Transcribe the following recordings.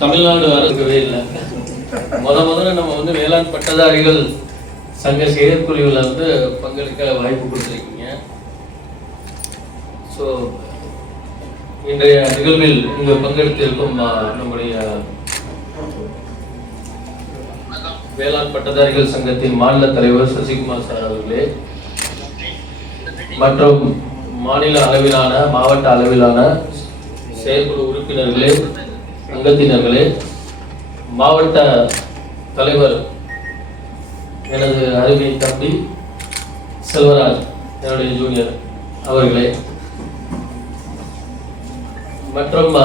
தமிழ்நாடு அரசுவே இல்லை. முதல்ல நம்ம வந்து வேளாண் பட்டதாரிகள் சங்க செயற்குழுவில் வந்து பங்கெடுக்க வாய்ப்பு கொடுத்துருக்கீங்க. ஸோ இன்றைய நிகழ்வில் இங்கு பங்கெடுத்திருக்கும் நம்முடைய வேளாண் பட்டதாரிகள் சங்கத்தின் மாநில தலைவர் சசிகுமார் சார் அவர்களே, மற்றும் மாநில அளவிலான மாவட்ட அளவிலான செயற்குழு உறுப்பினர்களே, அங்கத்தினர்களே, மாவட்ட தலைவர் எனது அருமை தம்பி செல்வராஜ் என்னுடைய ஜூனியர் அவர்களே, மற்றும்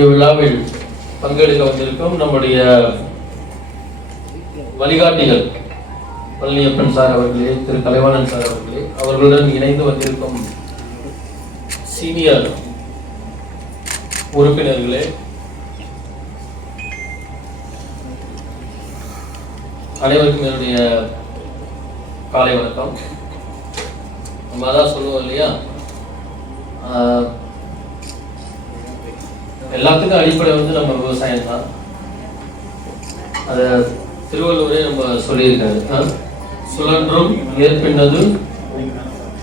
இவ்விழாவில் பங்கெடுக்க வந்திருக்கும் நம்முடைய வழிகாட்டிகள் பழனியப்பன் சார் அவர்களே, திரு கலைவாணன் சார் அவர்களே, அவர்களுடன் இணைந்து வந்திருக்கும் சீனியர் உறுப்பினர்களே, அனைவருக்கும் என்னுடைய காலை வணக்கம். நம்ம அதான் சொல்லுவோம் இல்லையா, எல்லாத்துக்கும் அடிப்படை வந்து நம்ம விவசாயம் தான். அதை திருவள்ளுவரே நம்ம சொல்லியிருக்காரு, சுழன்றும் ஏற்பின்னது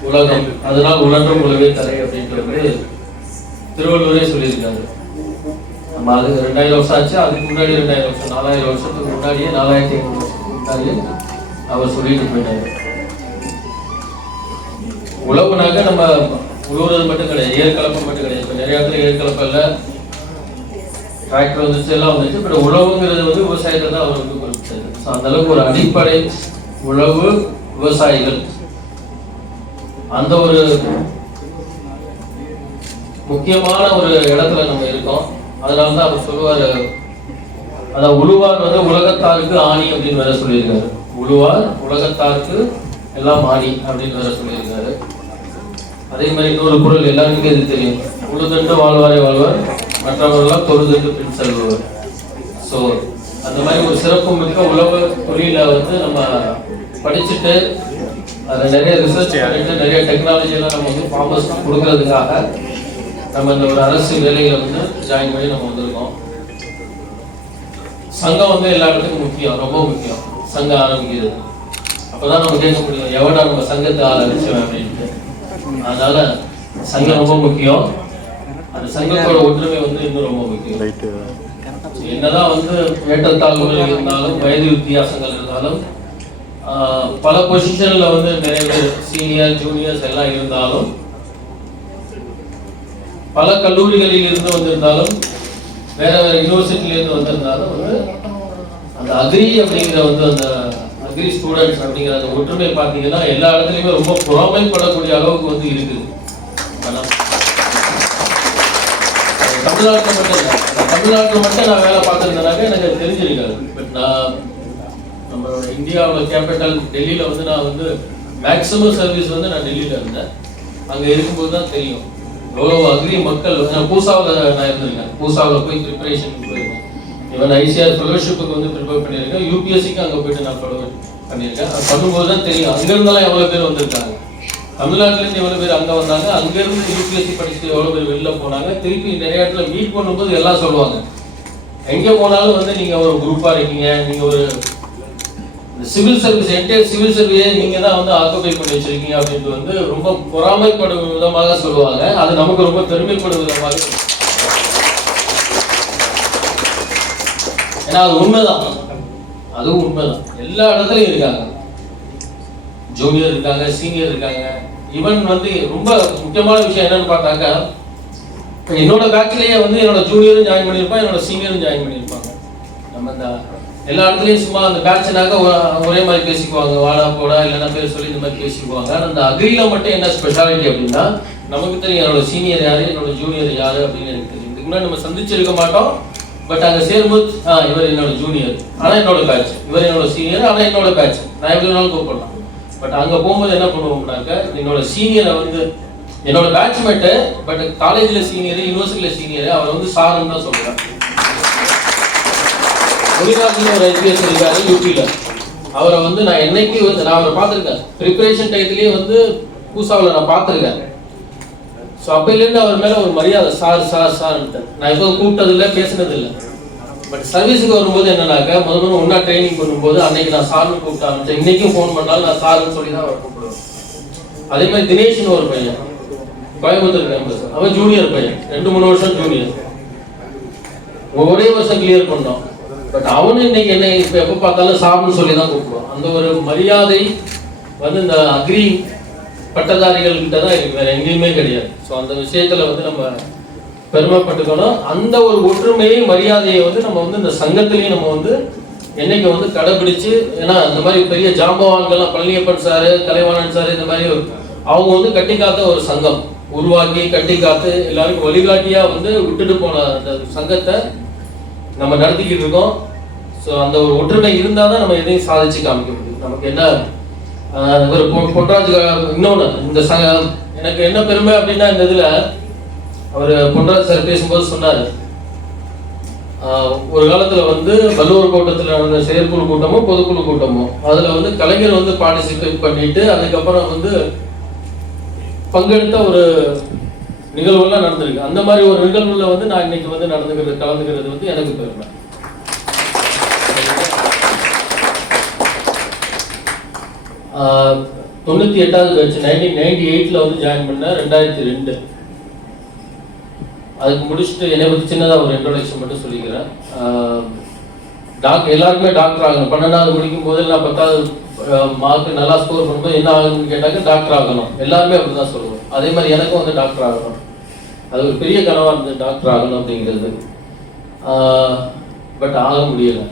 உலகம், அதனால் உழன்றும் உலகே தலை அப்படின்றது திருவள்ளுவரே சொல்லியிருக்காரு. நம்ம அது 2000 வருஷம் ஆச்சு, அதுக்கு முன்னாடி 2000 வருஷம், 4000 வருஷத்துக்கு முன்னாடியே 4500 வருஷத்துக்கு முன்னாடியே அவர் சொல்லிட்டு போயிட்டாரு. உழவுனாக்க நம்ம உழுவுறது மட்டும் கிடையாது, ஏற்கலப்பை மட்டும் கிடையாது. இப்போ நிறைய இடத்துல ஏற்கலப்பை இல்லை, டிராக்டர் வந்துச்சு, எல்லாம் வந்துச்சு. பட் உழவுங்கிறது வந்து விவசாயத்தை தான் அவர் வந்து குறிப்பிட்டாரு. ஸோ அந்த அளவுக்கு ஒரு அடிப்படை உழவு விவசாயிகள், அந்த ஒரு முக்கியமான ஒரு இடத்துல நம்ம இருக்கோம். அதனால தான் அவர் சொல்லுவார், அதான் உழுவார் வந்து உலகத்தாருக்கு ஆணி அப்படின்னு வேற சொல்லியிருக்காரு. உழுவார் உலகத்தாருக்கு எல்லாம் ஆணி அப்படின்னு வேற சொல்லியிருக்காரு. அதே மாதிரி இன்னொரு குறள் எல்லாருக்கும் இது தெரியும், உழுதென்று வாழ்வாரே வாழ்வார், மற்றவர்களெல்லாம் தொழுதென்று பின் செல்வார். ஸோ அந்த மாதிரி ஒரு சிறப்பு மிக்க உழவு தொழிலை வந்து நம்ம படிச்சுட்டு அதில் நிறைய ரிசர்ச் பண்ணிட்டு நிறைய டெக்னாலஜியெல்லாம் நம்ம வந்து ஃபார்மர்ஸ் கொடுக்கறதுக்காக நம்ம இந்த ஒரு அரசு வேலைகளை வந்து ஜாயின் பண்ணி நம்ம வந்திருக்கோம். சங்கம் வந்து எல்லா இடத்துக்கும் முக்கியம், ரொம்ப முக்கியம். சங்கம் ஆரம்பிக்கிறது அப்போதான் நம்ம கேட்க முடியும், எவனா நம்ம சங்கத்தை ஆரம்பிச்சவன் அப்படின்ட்டு. அதனால சங்கம் ரொம்ப முக்கியம். அந்த சங்கத்தோட ஒற்றுமை வந்து இன்னும் ரொம்ப முக்கியம். என்னதான் வந்து ஏற்றத்தாழ்வுகள் இருந்தாலும், வயது வித்தியாசங்கள் இருந்தாலும், பல பொசிஷன்ல வந்து நிறைய பேர் சீனியர் ஜூனியர்ஸ் எல்லாம் இருந்தாலும், பல கல்லூரிகளில் இருந்து வந்திருந்தாலும், வேற வேற யூனிவர்சிட்டில இருந்து வந்திருந்தாலும் வந்து அந்த அக்ரி அப்படிங்கிற வந்து அந்த அக்ரி ஸ்டூடெண்ட்ஸ் அப்படிங்கிற அந்த ஒற்றுமை பார்த்தீங்கன்னா எல்லா இடத்துலையுமே ரொம்ப புறமைப்படக்கூடிய அளவுக்கு வந்து இருக்குது. தமிழ்நாட்டில் மட்டும் இல்லை, தமிழ்நாட்டில் மட்டும் நான் வேலை பார்த்துருந்தேனாக்க எனக்கு தெரிஞ்சிருக்காது. பட் நான் நம்மளோட இந்தியாவோட கேபிட்டல் டெல்லியில் வந்து நான் வந்து மேக்ஸிமம் சர்வீஸ் வந்து நான் டெல்லியில் இருந்தேன். அங்கே இருக்கும்போது தான் தெரியும் எவ்வளோ அக்ரி மக்கள். பூசாவில் நான் இருந்திருக்கேன், பூசாவில் போய் ப்ரிப்பரேஷன் போயிருக்கேன். ஈவன் ஐசிஆர் ஃபெலோஷிப்புக்கு வந்து ப்ரிப்பேர் பண்ணியிருக்கேன், யூபிஎஸ்சிக்கு அங்கே போயிட்டு நான் பண்ணியிருக்கேன். அது பண்ணும்போது தான் தெரியும் அங்கேருந்தாலும் எவ்வளோ பேர் வந்திருக்காங்க, தமிழ்நாட்டிலேருந்து எவ்வளோ பேர் அங்கே வந்தாங்க, அங்கேருந்து யூபிஎஸ்சி படிச்சுட்டு எவ்வளோ பேர் வெளில போனாங்க. திருப்பி நிறைய இடத்துல மீட் பண்ணும்போது எல்லாம் சொல்லுவாங்க, எங்கே போனாலும் வந்து நீங்கள் ஒரு குரூப்பாக இருக்கீங்க, நீங்கள் ஒரு சிவில் சர்வீஸ் என்டையர் சிவில் சர்வீஸை நீங்கள் தான் வந்து ஆக்குபை பண்ணி வச்சிருக்கீங்க அப்படின்ட்டு வந்து ரொம்ப பொறாமைப்படும் விதமாக சொல்லுவாங்க. அது நமக்கு ரொம்ப பெருமைப்படும் விதமாக, ஏன்னா அது உண்மைதான், அதுவும் உண்மைதான். எல்லா இடத்துலையும் இருக்காங்க, ஜூனியர் இருக்காங்க, சீனியர் இருக்காங்க. ஈவன் வந்து ரொம்ப முக்கியமான விஷயம் என்னன்னு பார்த்தாக்கா, என்னோட பேட்ச்லேயே வந்து என்னோட ஜூனியரும் ஜாயின் பண்ணியிருப்பான், என்னோட சீனியரும் ஜாயின் பண்ணியிருப்பாங்க. நம்ம இந்த எல்லா இடத்துலையும் சும்மா அந்த பேட்ச்னாக்க ஒரே மாதிரி பேசிக்குவாங்க, வாடா போடா இல்லைன்னா பேர் சொல்லி இந்த மாதிரி பேசிக்குவாங்க. ஆனால் அந்த அக்ரியில் மட்டும் என்ன ஸ்பெஷாலிட்டி அப்படின்னா, நமக்கு தெரியும் என்னோட சீனியர் யாரு, என்னோட ஜூனியர் யாரு அப்படின்னு எனக்கு தெரியும். இதுக்கு முன்னாடி நம்ம சந்திச்சிருக்க மாட்டோம். பட் அங்கே சேரும்போது இவர் என்னோட ஜூனியர் ஆனால் என்னோட பேட்ச், இவர் என்னோட சீனியர் ஆனால் என்னோட பேட்ச், நான் எப்படி வேணாலும் கூப்பிடலாம். பட் அங்கே போகும்போது என்ன பண்ணுவோம்னாக்க, என்னோட சீனியரை வந்து என்னோட பேட்ச்மேட்டு, பட் காலேஜில் சீனியர், யூனிவர்சிட்டியில் சீனியர், அவர் வந்து சாருன்னு தான் சொல்கிறேன். குஜராத்ல ஒரு ஐபிஎஸ் இருக்காரு யூபியில், அவரை வந்து நான் என்னைக்கு வந்து நான் அவரை பார்த்துருக்கேன். ப்ரிப்பரேஷன் டயத்துலேயே வந்து பூசாவில் நான் பார்த்துருக்கேன். ஸோ அப்பையிலேருந்து அவர் மேலே ஒரு மரியாதை, சார் சார் சார்ன்ட்டு. நான் எப்போதும் கூப்பிட்டதில்லை, பேசினதில்லை. பட் சர்வீஸுக்கு வரும்போது என்னன்னாக்கா முதல்ல ஒன்றா ட்ரைனிங் பண்ணும்போது அன்னைக்கு நான் சார்னு கூப்பிட்டு ஆரம்பிச்சேன். இன்னைக்கும் ஃபோன் பண்ணாலும் நான் சார்னு சொல்லி தான் அவர் கூப்பிடுவேன். அதே மாதிரி தினேஷ்னு ஒரு பையன் கோயம்புத்தூர் கேம்பஸ், அவன் ஜூனியர் பையன், 2-3 வருஷம் ஜூனியர், ஒரே வருஷம் கிளியர் பண்ணோம். பட் அவனு இன்னைக்கு என்ன இப்போ எப்போ பார்த்தாலும் சார்னு சொல்லி தான் கூப்பிடுவான். அந்த ஒரு மரியாதை வந்து இந்த அக்ரி பட்டதாரிகள் கிட்ட தான் இருக்கு, வேற எங்கேயுமே கிடையாது. ஸோ அந்த விஷயத்துல வந்து நம்ம பெருமைப்பட்டுக்கணும். அந்த ஒரு ஒற்றுமையை மரியாதையை வந்து நம்ம வந்து இந்த சங்கத்திலையும் நம்ம வந்து என்னைக்கு வந்து கடைபிடிச்சு, ஏன்னா இந்த மாதிரி பெரிய ஜாம்பவான்கள்லாம் பழனியப்பன் சாரு, கலைவாணன் சாரு, இந்த மாதிரி அவங்க வந்து கட்டி காத்த ஒரு சங்கம் உருவாக்கி கட்டி காத்து எல்லாருக்கும் வழிகாட்டியா வந்து விட்டுட்டு போன அந்த சங்கத்தை நம்ம நடத்திக்கிட்டு இருக்கோம். ஸோ அந்த ஒரு ஒற்றுமை இருந்தால் தான் நம்ம எதையும் சாதிச்சு காமிக்க முடியும். நமக்கு என்ன ஒரு பொன்ராஜ் இன்னொன்று இந்த எனக்கு என்ன பெருமை அப்படின்னா, இந்த இதில் அவர் பொன்ராஜ் சார் பேசும்போது சொன்னார், ஒரு காலத்தில் வந்து வள்ளுவர் கூட்டத்தில் நடந்த செயற்குழு கூட்டமோ பொதுக்குழு கூட்டமோ அதில் வந்து கலைஞர் வந்து பார்ட்டிசிபேட் பண்ணிட்டு அதுக்கப்புறம் வந்து பங்கெடுத்த ஒரு நிகழ்வுலாம் நடந்திருக்கு. அந்த மாதிரி ஒரு நிகழ்வுல வந்து நான் இன்னைக்கு வந்து கலந்துக்கிறது வந்து எனக்கு பெருமை. 98வது பேட்ச் 1998ல வந்து ஜாயின் பண்ண 2002. அதுக்கு முடிச்சுட்டு என்னை பற்றி சின்னதாக ஒரு இன்ட்ரோடக்ஷன் மட்டும் சொல்லிக்கிறேன். எல்லாருக்குமே டாக்டர் ஆகணும். 12வது முடிக்கும் போது நான் 10வது மார்க் நல்லா ஸ்கோர் பண்ணும்போது என்ன ஆகணும்னு கேட்டாக்க டாக்டர் ஆகணும், எல்லாருமே அப்படி தான் சொல்லுவோம். அதே மாதிரி எனக்கும் வந்து டாக்டர் ஆகணும், அது ஒரு பெரிய கனவாக இருந்தது டாக்டர் ஆகணும் அப்படிங்கிறது. பட் ஆக முடியலை,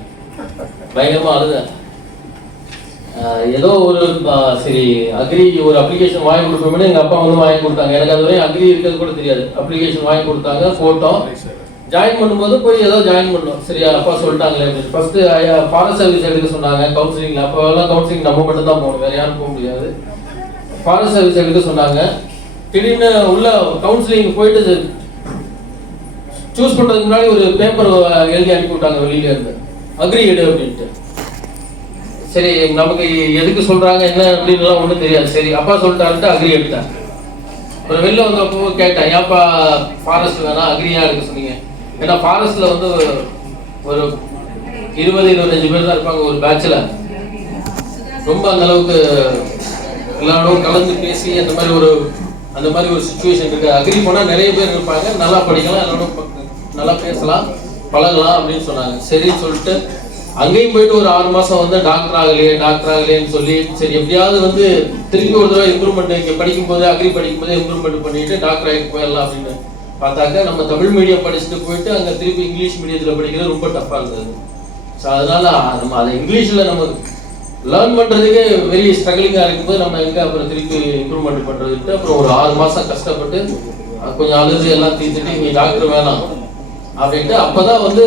பயங்கரமாக அழுதேன். ஏதோ ஒரு சரி அக்ரி ஒரு அப்ளிகேஷன் வாங்கி கொடுப்போம்னு எங்கள் அப்பா வந்து வாங்கி கொடுத்தாங்க. எனக்கு அது வரையும் அக்ரி இருக்கிறது கூட தெரியாது. அப்ளிகேஷன் வாங்கி கொடுத்தாங்க, போட்டோம். ஜாயின் பண்ணும்போது போய் ஏதோ ஜாயின் பண்ணோம். சரி அப்பா சொல்லிட்டாங்களே அப்படின்னு. ஃபர்ஸ்ட் ஃபாரஸ்ட் சர்வீஸ் எடுக்க சொன்னாங்க கவுன்சிலிங்ல. அப்போல்லாம் கவுன்சிலிங் நம்ம மட்டும் தான் போகணும், வேற யாரும் போக முடியாது. ஃபாரஸ்ட் சர்வீஸ் எடுக்க சொன்னாங்க. திடீர்னு உள்ள கவுன்சிலிங் போயிட்டு சூஸ் பண்றதுக்கு முன்னாடி ஒரு பேப்பர் எழுதி அனுப்பி விட்டாங்க வெளியில இருந்து, அக்ரி எடு அப்படின்ட்டு. சரி நமக்கு எதுக்கு சொல்றாங்க என்ன அப்படின்னு ஒன்றும் தெரியாது. சரி அப்பா சொல்லிட்டாருன்ட்டு அக்ரி எடுத்தேன். ஒரு வெளில வந்தப்போ கேட்டேன், ஏன்ப்பா ஃபாரஸ்ட் வேணா அக்ரியா எடுக்க சொன்னீங்க? ஏன்னா ஃபாரஸ்ட்ல வந்து ஒரு 20-25 பேர் தான் இருப்பாங்க ஒரு பேட்ச்ல. ரொம்ப அந்த அளவுக்கு எல்லாரும் கலந்து பேசி அந்த மாதிரி ஒரு சுச்சுவேஷன் இருக்கு. அக்ரி போனா நிறைய பேர் இருப்பாங்க, நல்லா படிக்கலாம், எல்லாரும் நல்லா பேசலாம், பழகலாம் அப்படின்னு சொன்னாங்க. சரின்னு சொல்லிட்டு அங்கேயும் போயிட்டு ஒரு 6 மாசம் வந்து டாக்டர் ஆகலையேன்னு சொல்லி சரி எப்படியாவது வந்து திருப்பி ஒரு தடவை இம்ப்ரூவ்மெண்ட் இங்கே படிக்கும்போது அக்ரி படிக்கும்போது இம்ப்ரூவ்மெண்ட் பண்ணிட்டு டாக்டர் ஆகிட்டு போயிடலாம் அப்படின்னு பார்த்தாக்க நம்ம தமிழ் மீடியம் படிச்சுட்டு போயிட்டு அங்கே திருப்பி இங்கிலீஷ் மீடியத்தில் படிக்கிறது ரொம்ப டஃப்பாக இருந்தது. ஸோ அதனால நம்ம அதை இங்கிலீஷில் நம்ம லேர்ன் பண்ணுறதுக்கே வெரி ஸ்ட்ரகிளிங்காக இருக்கும்போது நம்ம எங்கே அப்புறம் திருப்பி இம்ப்ரூவ்மெண்ட் பண்ணுறதுட்டு அப்புறம் ஒரு 6 மாதம் கஷ்டப்பட்டு கொஞ்சம் அழுது எல்லாம் தீர்த்துட்டு இங்கே டாக்டர் வேணாம் அப்படின்ட்டு. அப்பதான் வந்து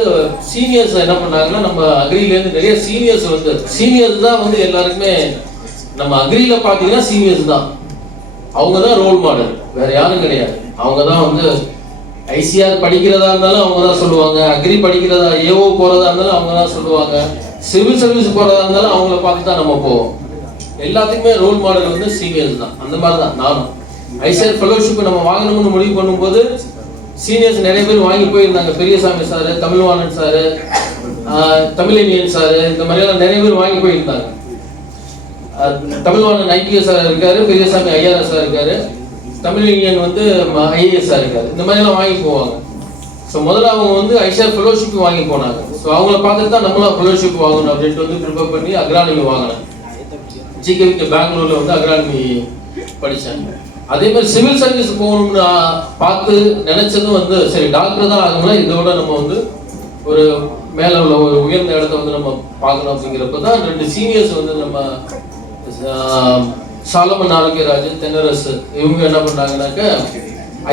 சீனியர்ஸ் என்ன பண்ணாங்கன்னா, நம்ம அக்ரிலேருந்து நிறைய சீனியர்ஸ் தான் வந்து எல்லாருக்குமே நம்ம அக்ரியில பாத்தீங்கன்னா சீனியர்ஸ் தான், அவங்க தான் ரோல் மாடல், வேற யாரும் கிடையாது. அவங்க தான் வந்து ஐசிஆர் படிக்கிறதா இருந்தாலும் அவங்க தான் சொல்லுவாங்க, அக்ரி படிக்கிறதா ஏஓ போறதா இருந்தாலும் அவங்க தான் சொல்லுவாங்க, சிவில் சர்வீஸ் போறதா இருந்தாலும் அவங்கள பார்த்து தான் நம்ம போவோம். எல்லாத்துக்குமே ரோல் மாடல் வந்து சீனியர்ஸ் தான். அந்த மாதிரி தான் நானும் ஐசிஆர் ஃபெலோஷிப் நம்ம வாங்கணும்னு முடிவு பண்ணும்போது சீனியர்ஸ் நிறைய பேர் வாங்கி போயிருந்தாங்க. Periyasamy sir, Tamilvanan sir, Tamilaniyan sir, இந்த மாதிரியெல்லாம் நிறைய பேர் வாங்கி போயிருந்தாங்க. தமிழ்வாணன் ஐபிஎஸ் சார் இருக்காரு, பெரியசாமி ஐஆர்எஸ் சார் இருக்காரு, தமிழனியன் வந்து ஐஏஎஸ் சார் இருக்காரு. இந்த மாதிரிலாம் வாங்கி போவாங்க. ஸோ முதல்ல அவங்க வந்து ஐசிஆர் ஃபெலோஷிப் வாங்கி போனாங்க. ஸோ அவங்கள பார்த்துட்டு தான் நம்மளாம் ஃபெலோஷிப் வாங்கணும் அப்படின்ட்டு வந்து ப்ரிப்பேர் பண்ணி அக்ரானமி வாங்கினேன். ஜிகேவிக்கு பெங்களூர்ல வந்து அக்ரானமி படித்தாங்க. அதே மாதிரி சிவில் சர்வீஸ் போகணும்னு பார்த்து நினைச்சதும் வந்து சரி டாக்டர் தான் ஆகணும்னா இதோட நம்ம வந்து ஒரு மேல உள்ள ஒரு உயர்ந்த இடத்த வந்து நம்ம பார்க்கணும். அப்படிங்கிறப்ப தான் 2 சீனியர்ஸ் வந்து நம்ம சாலமன் ஆரோக்கியராஜ், தென்னரசு இவங்க என்ன பண்ணாங்கன்னாக்க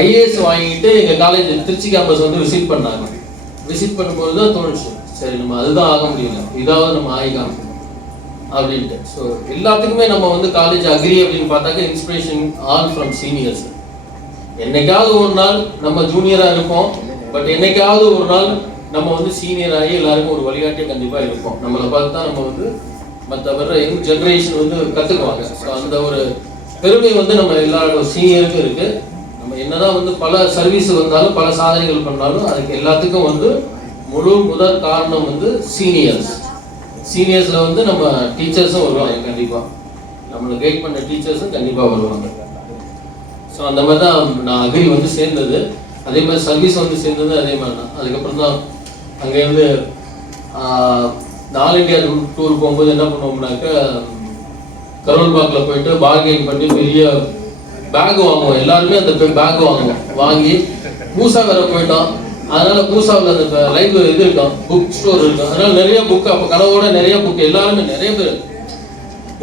ஐஏஎஸ் வாங்கிட்டு எங்க காலேஜ் திருச்சி கேம்பஸ் வந்து விசிட் பண்ணாங்க. விசிட் பண்ணும்போது தான் தோணுச்சு சரி நம்ம அதுதான் ஆக முடியல, இதாவது நம்ம ஆகிக்கலாம் அப்படின்ட்டு. ஸோ எல்லாத்துக்குமே நம்ம வந்து காலேஜ் அக்ரி அப்படின்னு பார்த்தாக்க இன்ஸ்பிரேஷன் ஆல் ஃப்ரம் சீனியர்ஸ். என்னைக்காவது ஒரு நாள் நம்ம ஜூனியரா இருப்போம், பட் என்னைக்காவது ஒரு நாள் நம்ம வந்து சீனியர் ஆகி எல்லாருக்கும் ஒரு வழிகாட்டியே கண்டிப்பா இருப்போம். நம்மளை பார்த்து தான் நம்ம வந்து மற்ற வர்ற யங் ஜெனரேஷன் வந்து கத்துக்குவாங்க. ஸோ அந்த ஒரு பெருமை வந்து நம்ம எல்லாரோட சீனியருக்கும் இருக்கு. நம்ம என்னதான் வந்து பல சர்வீஸ் வந்தாலும் பல சாதனைகள் பண்ணாலும் அதுக்கு எல்லாத்துக்கும் வந்து முதற் காரணம் வந்து சீனியர்ஸில் வந்து நம்ம டீச்சர்ஸும் வருவாங்க, கண்டிப்பாக நம்மளை கைட் பண்ண டீச்சர்ஸும் கண்டிப்பாக வருவாங்க. ஸோ அந்த மாதிரி தான் நான் அக்ரி வந்து சேர்ந்தது. அதே மாதிரி சர்வீஸ் வந்து சேர்ந்தது அதே மாதிரி தான். அதுக்கப்புறம் தான் அங்கேருந்து ஆல் இண்டியா டூர் போகும்போது என்ன பண்ணுவோம்னாக்கா, கரோல் பாக்கில் போயிட்டு பார்கெயின் பண்ணி பெரிய பேக் வாங்குவோம். எல்லாருமே அந்த பேக் வாங்குவோம். வாங்கி பூசா வேற போயிட்டோம். அதனால பூசாவில் அந்த லைப்ரரி இது இருக்கும், புக் ஸ்டோர் இருக்கும். அதனால நிறைய புக்கு, அப்போ கனவோட நிறைய புக்கு எல்லாருமே நிறைய பேர்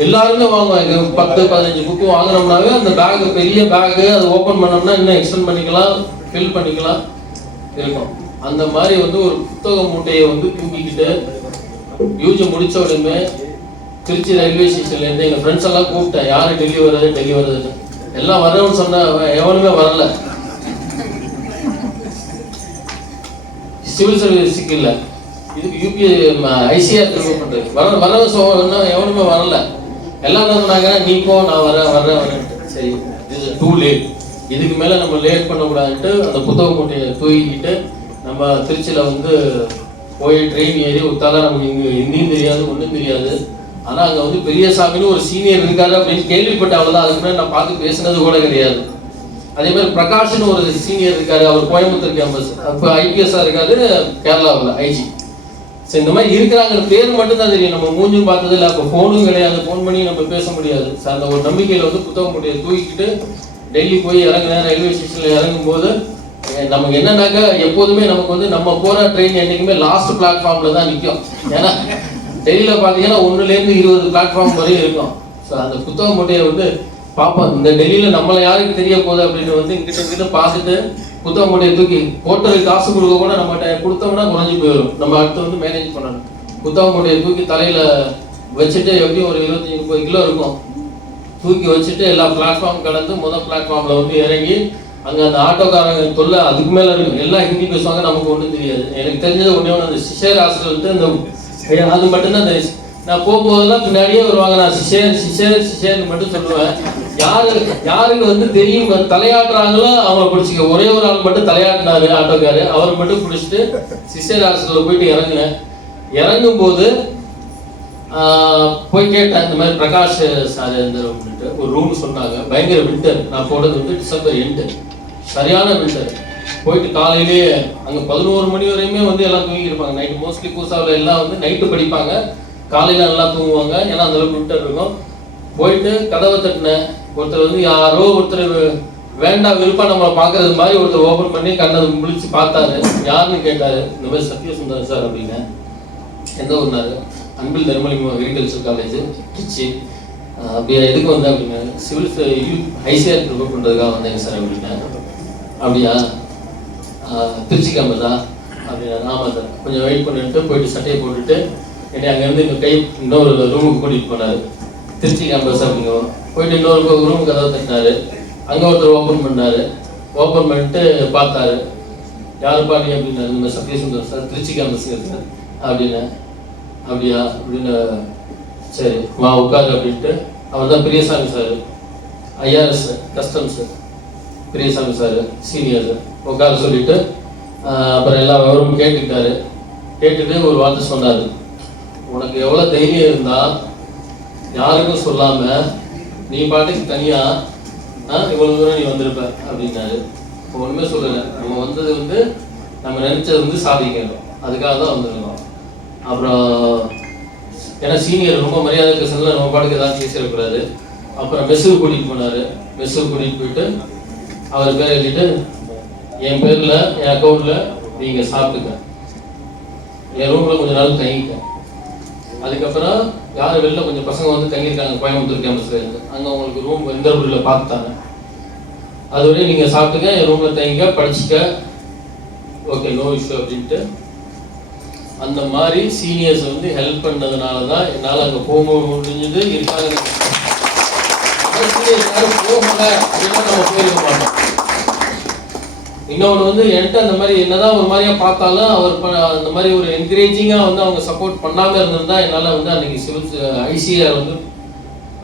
எல்லாருமே வாங்குவாங்க. 10-15 புக்கு வாங்கினோம்னாவே அந்த பேக் பெரிய பேக்கு, அதை ஓப்பன் பண்ணோம்னா இன்னும் எக்ஸ்டெண்ட் பண்ணிக்கலாம், ஃபில் பண்ணிக்கலாம் இருக்கும். அந்த மாதிரி வந்து ஒரு புத்தக மூட்டையை வந்து தூக்கிக்கிட்டு யூஜி முடிச்ச உடனே திருச்சி ரயில்வே ஸ்டேஷன்லேருந்து எங்கள் ஃப்ரெண்ட்ஸ் எல்லாம் கூப்பிட்டேன், யார் டெல்லி வருதுன்னு. எல்லாம் வரணும்னு சொன்ன எவனுமே வரல. சிவில் சர்வீஸுக்கு இல்லை, இதுக்கு யூபி ஐசிஆர் ரிமூவ் பண்ணுறது வர சொன்னா எவனுமே வரல. எல்லாம் என்ன சொன்னாங்க, நீ போ, நான் வரேன். சரி, இது டூ லேட், இதுக்கு மேலே நம்ம லேட் பண்ணக்கூடாதுன்ட்டு அந்த புத்தக மூட்டையை தூக்கிக்கிட்டு நம்ம திருச்சியில் வந்து போய் ட்ரெயின் ஏறி விட்டால நமக்கு இங்கே ஹிந்தியும் தெரியாது, ஒன்றும் தெரியாது. ஆனால் அங்கே வந்து பெரியசாமின்னு ஒரு சீனியர் இருக்காரு அப்படின்னு கேள்விப்பட்ட, அவ்வளோதான். அதுக்கு மேலே நான் பார்த்து பேசுனது கூட கிடையாது. அதே மாதிரி பிரகாஷ்னு ஒரு சீனியர் இருக்காரு, அவர் கோயம்புத்தூர் கேம்பஸ், அப்போ ஐபிஎஸ்ஸாக இருக்காரு, கேரளாவில் ஐஜி. ஸோ இந்த மாதிரி இருக்கிறாங்க, பேர் மட்டும் தான் தெரியும், நம்ம மூஞ்சும் பார்த்தது இல்லை. அப்போ ஃபோனும் கிடையாது, ஃபோன் பண்ணி நம்ம பேச முடியாது. ஸோ அந்த ஒரு நம்பிக்கையில் வந்து புத்தக மூட்டையை தூக்கிக்கிட்டு டெல்லி போய் இறங்குனேன். ரயில்வே ஸ்டேஷனில் இறங்கும் போது நமக்கு என்னன்னாக்கா, எப்போதுமே நமக்கு வந்து நம்ம போகிற ட்ரெயின் என்றைக்குமே லாஸ்ட் பிளாட்ஃபார்மில் தான் நிற்கும். ஏன்னா டெல்லியில் பார்த்தீங்கன்னா 1லேருந்து 20 பிளாட்ஃபார்ம் வரையும் இருக்கும். ஸோ அந்த புத்தக மூட்டையை வந்து பார்ப்போம், இந்த டெல்லியில் நம்மளை யாருக்கு தெரிய போகுது அப்படின்னு வந்து இங்கிட்ட பார்த்துட்டு புத்தக மூட்டையை தூக்கி ஹோட்டலுக்கு காசு கொடுக்க கூட நம்மகிட்ட கொடுத்தோம்னா குறைஞ்சி போயிடும். நம்ம அடுத்து வந்து மேனேஜ் பண்ணணும். புத்தக மூட்டையை தூக்கி தலையில் வச்சுட்டு எப்படியும் ஒரு 25-30 கிலோ இருக்கும், தூக்கி வச்சுட்டு எல்லா பிளாட்ஃபார்ம் கடந்து முதல் பிளாட்ஃபார்மில் வந்து இறங்கி அங்கே அந்த ஆட்டோக்காரங்க தொல்லை அதுக்கு மேலே இருக்கும். எல்லாம் ஹிந்தி பேசுவாங்க, நமக்கு ஒன்றும் தெரியாது. எனக்கு தெரிஞ்சது ஒன்றே ஒன்று, அந்த சிஷேர் ஹாஸ்டல் அந்த அது மட்டும்தான் தெரியும். நான் போகும்போதெல்லாம் பின்னாடியே வருவாங்க, நான் சிஷேர்னு மட்டும் சொல்லுவேன். யாருக்கு வந்து தெரியும் தலையாட்டுறாங்களோ அவங்கள பிடிச்சிக்க. ஒரே ஒரு ஆள் மட்டும் தலையாட்டினாரு, ஆட்டோக்காரு, அவர் மட்டும் பிடிச்சிட்டு சிஷேர் ஹாஸ்டலில் போயிட்டு இறங்குனேன். இறங்கும் போது போய் கேட்டேன், இந்த மாதிரி பிரகாஷ் சார் அப்படின்ட்டு ஒரு ரூம் சொன்னாங்க. பயங்கர வின்டர், நான் போனது வந்து டிசம்பர் எண்டு, சரியான வின்டர். போயிட்டு காலையிலேயே அங்கே 11 மணி வரையுமே வந்து எல்லாம் தூங்கியிருப்பாங்க. நைட்டு மோஸ்ட்லி பூசாவில் எல்லாம் வந்து நைட்டு படிப்பாங்க, காலையில் நல்லா தூங்குவாங்க, ஏன்னா அந்தளவுக்கு வின்டர் இருக்கும். போயிட்டு கதவை தட்டினேன். ஒருத்தர் வந்து யாரோ ஒருத்தர் வேண்டாம் விருப்பம் நம்மளை பார்க்கறது மாதிரி ஒருத்தர் ஓப்பன் பண்ணி கண்ணை முழிச்சு பார்த்தாரு. யாருன்னு கேட்டாரு, இந்த மாதிரி சத்யசுந்தரம் சார் அப்படின்னு. எந்த ஊர்னாரு, அன்பில் தர்மலிங்கம் அக்ரிகல்ச்சர் காலேஜ் திருச்சி. அப்படியே எதுக்கு வந்தேன் அப்படின்னா, சிவில் ஐசிஆர் ப்ரிப்பேர் பண்ணுறதுக்காக வந்தேங்க சார் அப்படின்னா. அப்படியா, திருச்சி கேம்பஸா அப்படின்னா. ஆமாம் சார், கொஞ்சம் வெயிட் பண்ணிட்டு போயிட்டு சட்டையை போட்டுட்டு என்னை அங்கேருந்து இன்னொரு ரூமுக்கு கூட்டிகிட்டு போனார். திருச்சி கேம்பஸ் அப்படிங்க போயிட்டு இன்னொரு ரூமுக்கு கதவை தட்டினாரு. அங்கே ஒருத்தர் ஓப்பன் பண்ணார். ஓப்பன் பண்ணிட்டு பார்த்தாரு, யார் பாடி அப்படின்னாரு. இந்த மாதிரி சத்யசுந்தர் சார், திருச்சி கேம்பஸுங்க சார் அப்படின்னு. அப்படியா அப்படின்னு, சரி வா உட்காரு அப்படின்ட்டு. அவர் தான் Periyasamy sir, IRS customs Periyasamy sir, senior sir. உட்கார சொல்லிட்டு அப்புறம் எல்லா விவரமும் கேட்டுக்கிட்டாரு. கேட்டுட்டு ஒரு வார்த்தை சொன்னார், உனக்கு எவ்வளோ தைரியம் இருந்தால் யாருக்கும் சொல்லாமல் நீ பாட்டுக்கு தனியாக இவ்வளோ தூரம் நீ வந்திருப்ப அப்படின்னாரு. இப்போ ஒன்றுமே சொல்லலை, நம்ம வந்தது வந்து நம்ம நினச்சது வந்து சாதிக்கணும், அதுக்காக தான் வந்துருக்கோம். அப்புறம் ஏன்னா சீனியர் ரொம்ப மரியாதை பேசுறதுல நம்ம பாட்டுக்கு ஏதாவது பேசிடக்கூடாது. அப்புறம் மெஸ்ஸுக்கு கூட்டிகிட்டு போனார். மெஸ்ஸுக்கு கூட்டிகிட்டு போயிட்டு அவர் பேர் எழுதிட்டு, என் பேரில் என் அக்கௌண்ட்டில் நீங்கள் சாப்பிட்டுக்க, என் ரூமில் கொஞ்சம் நாள் தங்கிக்க. அதுக்கப்புறம் யார் வெளில கொஞ்சம் பசங்க வந்து தங்கியிருக்காங்க கோயம்புத்தூர் கேம்பஸ்ல இருந்து, அங்கே உங்களுக்கு ரூம் இந்திரபுரியில் பார்த்துட்டாங்க. அதுவரையும் நீங்கள் சாப்பிட்டுக்க, என் ரூமில் தங்கிக்க, படிச்சுக்க, ஓகே நோ இஷ்யூ அப்படின்ட்டு. அந்த மாதிரி சீனியர்ஸ் வந்து ஹெல்ப் பண்ணதுனால தான் என்னால் அங்கே போக முடிஞ்சது. இருக்காங்க போகல அப்படின்னா நம்ம போயிருக்க மாட்டோம். இன்னொன்று வந்து என்கிட்ட அந்த மாதிரி என்னதான் ஒரு மாதிரியா பார்த்தாலும் அவர் அந்த மாதிரி ஒரு என்கரேஜிங்காக வந்து அவங்க சப்போர்ட் பண்ணாமல் இருந்திருந்தா என்னால் வந்து அன்னைக்கு சிவில் ஐசிஆர் வந்து.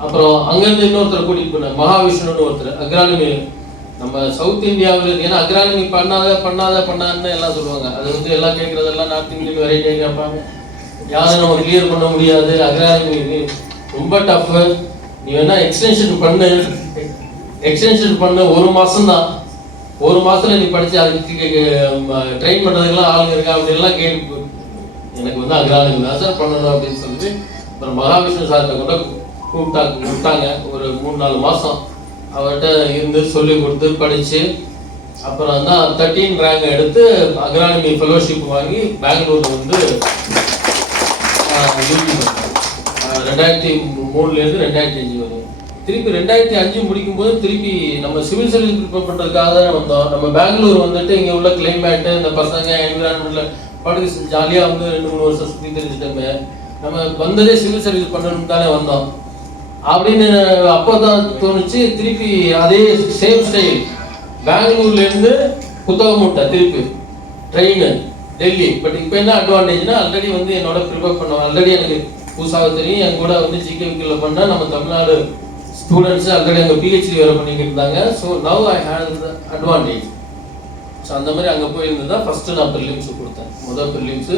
அப்புறம் அங்கேருந்து இன்னொருத்தர் கூட்டிகிட்டு போனேன், மகாவிஷ்ணுன்னு ஒருத்தர், அக்ரானமி நம்ம சவுத் இந்தியாவில் ஏன்னா அக்ரானமி பண்ணாதன்னு எல்லாம் சொல்லுவாங்க. அது வந்து எல்லாம் கேட்குறதெல்லாம் நார்த் இந்தியன் வெரைட்டி கேட்பாங்க. யாரும் நம்ம கிளியர் பண்ண முடியாது, அக்ரானமி ரொம்ப டஃப்பு, நீ வேணா எக்ஸ்டென்ஷன் பண்ணு 1 மாதம் தான், 1 மாதத்துல நீ படிச்சு அதுக்கு ட்ரெயின் பண்ணுறதுக்கெல்லாம் ஆளுங்க இருக்கா அப்படின்லாம் கேட்டு எனக்கு வந்து அக்ரானமி தான் சார் பண்ணணும் அப்படின்னு சொல்லிட்டு அப்புறம் மகாவிஷ்ணு சார்கிட்ட கூட கூப்பிட்டாங்க. ஒரு 3-4 மாதம் அவர்கிட்ட இருந்து சொல்லி கொடுத்து படித்து அப்புறம் தான் 13 ரேங்க் எடுத்து அக்ரானமி ஃபெலோஷிப் வாங்கி பெங்களூரில் வந்து யூஜி பண்ணேன். 2003 2005 வரும். திருப்பி 2005 முடிக்கும்போது திருப்பி நம்ம சிவில் சர்வீஸ் ப்ரிப்பேர் பண்ணுறதுக்காக தான் வந்தோம். நம்ம பெங்களூர் வந்துட்டு இங்கே உள்ள கிளைமேட்டு இந்த பசங்க என்விரான்மெண்ட்டில் படுத்து ஜாலியாக வந்து 2-3 வருஷம் சுற்றி தெரிஞ்சுட்டோமே. நம்ம வந்ததே சிவில் சர்வீஸ் பண்ணணும் தானே வந்தோம் அப்படின்னு அப்போ தான் தோணுச்சு. திருப்பி அதே சேம் ஸ்டைல் பெங்களூர்லேருந்து புத்தகமூட்டை திருப்பி ட்ரெயின் டெல்லி. பட் இப்போ என்ன அட்வான்டேஜ்னா ஆல்ரெடி வந்து என்னோட ப்ரிப்பேர் பண்ணோம், ஆல்ரெடி எனக்கு புதுசாக தெரியும். என் கூட வந்து ஜிகேவிக்கில் பண்ணால் நம்ம தமிழ்நாடு ஸ்டூடெண்ட்ஸ் ஆல்ரெடி அங்கே பிஹெச்டி வேறு பண்ணிக்கிட்டு இருந்தாங்க. So now I have the advantage. So அந்த மாதிரி அங்கே போயிருந்து தான் ஃபஸ்ட்டு நான் ப்ரிலிம்ஸு கொடுத்தேன். முதல் ப்ரிலிம்ஸு